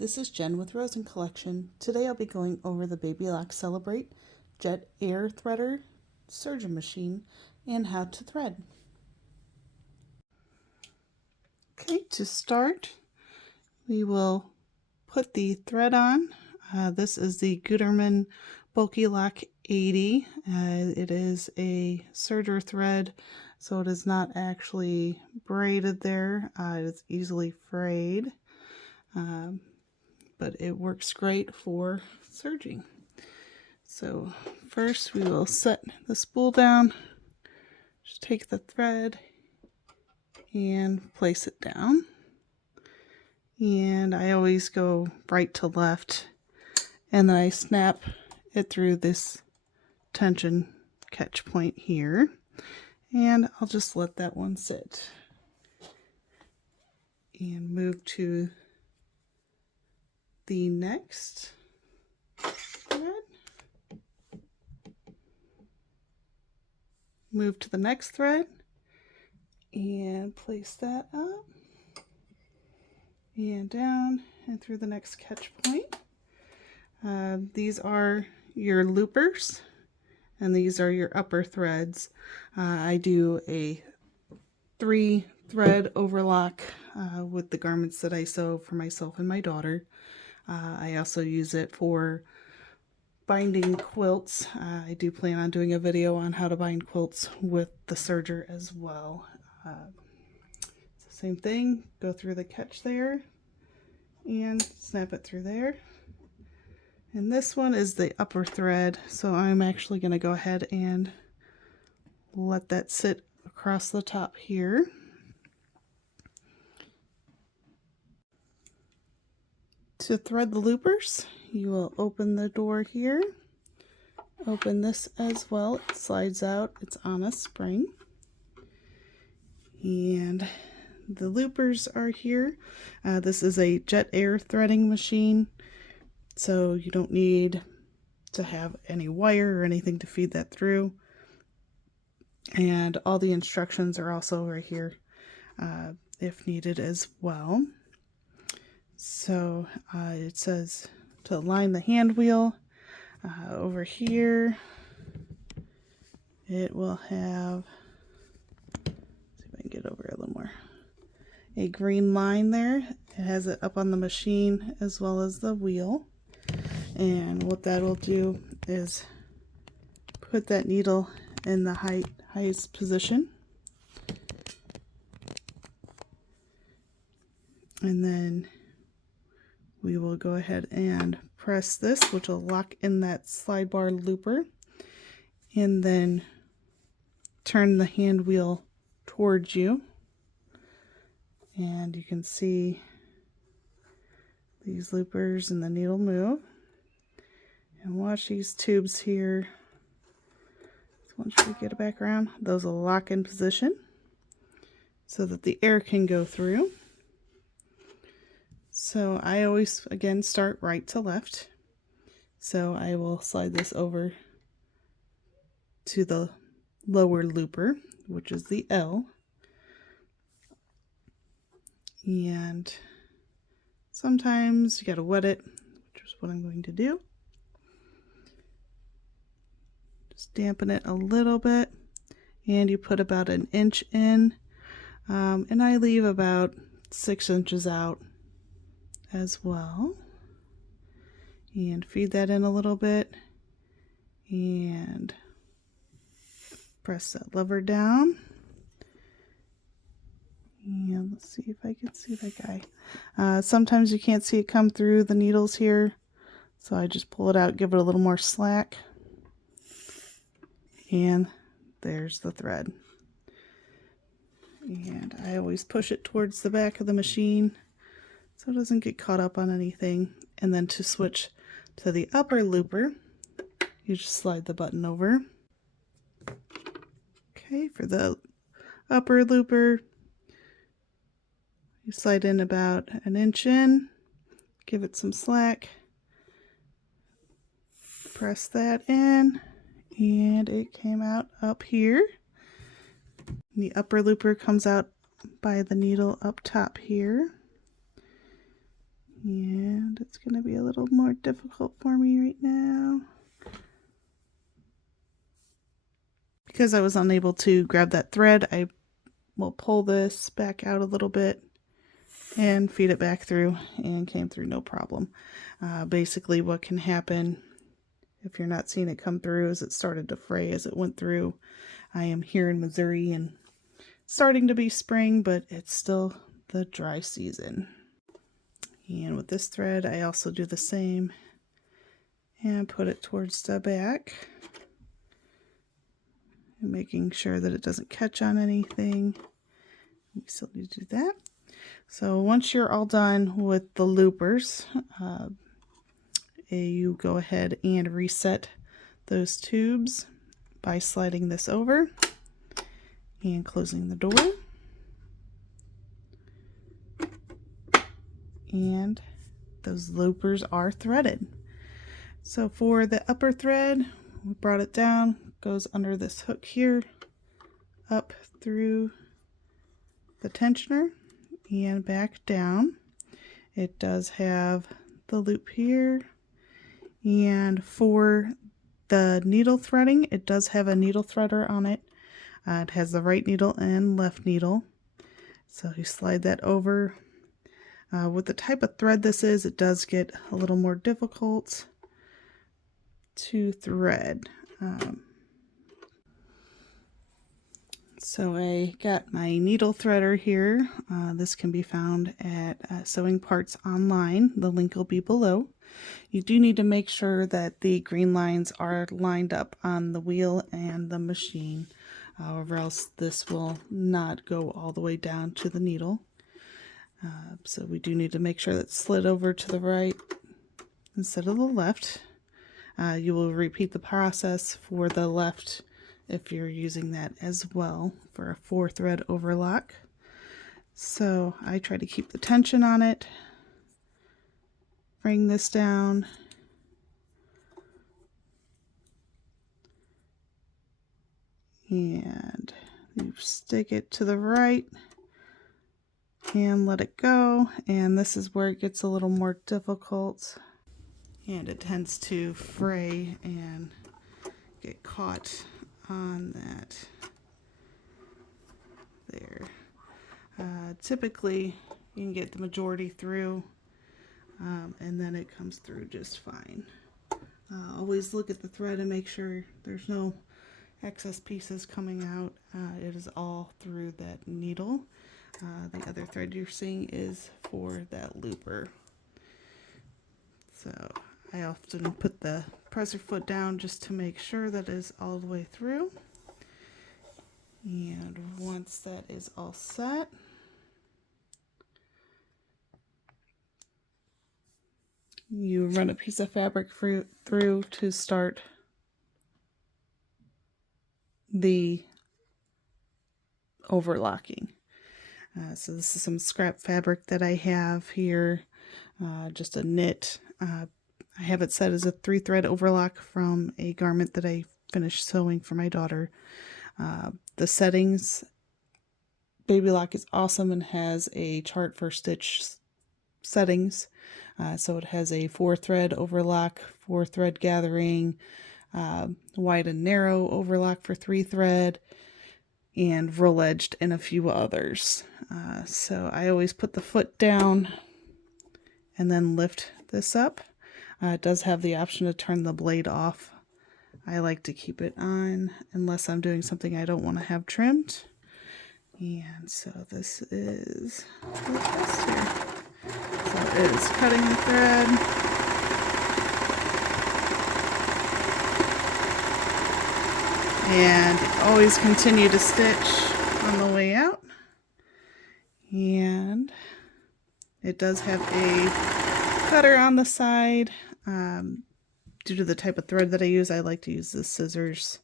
This is Jen with Rosen Collection. Today I'll be going over the Babylock Celebrate Jet Air Threader Serger machine and how to thread. Okay, to start we will put the thread on. This is the Gutermann Bulky Lock 80. It is a serger thread, so it is not actually braided there. It is easily frayed. But it works great for serging. So first we will set the spool down, just take the thread and place it down. And I always go right to left, and then I snap it through this tension catch point here, and I'll just let that one sit and move to the next thread. Move to the next thread and place that up and down and through the next catch point. These are your loopers and these are your upper threads. I do a 3-thread overlock with the garments that I sew for myself and my daughter. I also use it for binding quilts. I do plan on doing a video on how to bind quilts with the serger as well. It's the same thing, go through the catch there and snap it through there. And this one is the upper thread, so I'm actually going to go ahead and let that sit across the top here. To thread the loopers, you will open the door here, open this as well, it slides out, it's on a spring, and the loopers are here. This is a jet air threading machine, so you don't need to have any wire or anything to feed that through, and all the instructions are also right here if needed as well. So it says to align the hand wheel. Over here it will have, let's see if I can get over a little more, a green line there. It has it up on the machine as well as the wheel, and what that will do is put that needle in the highest position, and then we will go ahead and press this, which will lock in that slide bar looper, and then turn the hand wheel towards you, and you can see these loopers and the needle move. And watch these tubes here. So once you get it back around, those will lock in position so that the air can go through. So I always, again, start right to left. So I will slide this over to the lower looper, which is the L. And sometimes you gotta wet it, which is what I'm going to do. Just dampen it a little bit, and you put about 1 inch in, and I leave about 6 inches out as well, and feed that in a little bit and press that lever down. And let's see if I can see that guy. Sometimes you can't see it come through the needles here, so I just pull it out, give it a little more slack, and there's the thread. And I always push it towards the back of the machine so it doesn't get caught up on anything. And then to switch to the upper looper, you just slide the button over. Okay, for the upper looper, you slide in about 1 inch in, give it some slack, press that in, and it came out up here. The upper looper comes out by the needle up top here. And and it's going to be a little more difficult for me right now. Because I was unable to grab that thread, I will pull this back out a little bit and feed it back through, and came through no problem. Basically what can happen if you're not seeing it come through is it started to fray as it went through. I am here in Missouri and starting to be spring, but it's still the dry season. And with this thread I also do the same and put it towards the back, and making sure that it doesn't catch on anything. We still need to do that. So once you're all done with the loopers, you go ahead and reset those tubes by sliding this over and closing the door. And those loopers are threaded. So for the upper thread, we brought it down, goes under this hook here, up through the tensioner and back down. It does have the loop here, and for the needle threading, it does have a needle threader on it. It has the right needle and left needle, so you slide that over. With the type of thread this is, it does get a little more difficult to thread. So I got my needle threader here. This can be found at Sewing Parts Online. The link will be below. You do need to make sure that the green lines are lined up on the wheel and the machine, or else this will not go all the way down to the needle. So we do need to make sure that's slid over to the right instead of the left. You will repeat the process for the left if you're using that as well for a 4-thread overlock. So I try to keep the tension on it, bring this down, and you stick it to the right and let it go, and this is where it gets a little more difficult, and it tends to fray and get caught on that there. Typically you can get the majority through, and then it comes through just fine. Always look at the thread and make sure there's no excess pieces coming out. It is all through that needle. The other thread you're seeing is for that looper. So I often put the presser foot down just to make sure that is all the way through. And once that is all set, you run a piece of fabric through to start the overlocking. So this is some scrap fabric that I have here, just a knit. I have it set as a 3-thread overlock from a garment that I finished sewing for my daughter. The settings, Babylock is awesome and has a chart for stitch settings. So it has a 4-thread overlock, 4-thread gathering, wide and narrow overlock for 3-thread, and roll edged, and a few others. So I always put the foot down and then lift this up. It does have the option to turn the blade off. I like to keep it on unless I'm doing something I don't want to have trimmed. And so this is the test here. So it is cutting the thread. And always continue to stitch on the way out. And it does have a cutter on the side. Due to the type of thread that I use, I like to use the scissors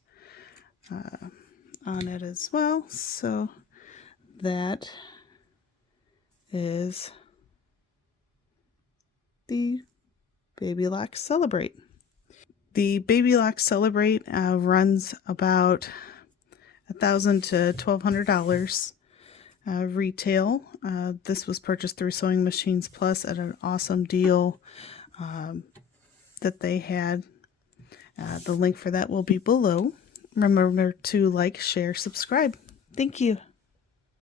on it as well. So that is the Babylock Celebrate. The Babylock Celebrate runs about $1,000 to $1,200 retail. This was purchased through Sewing Machines Plus at an awesome deal. that they had. The link for that will be below. Remember to like, share, subscribe. Thank you.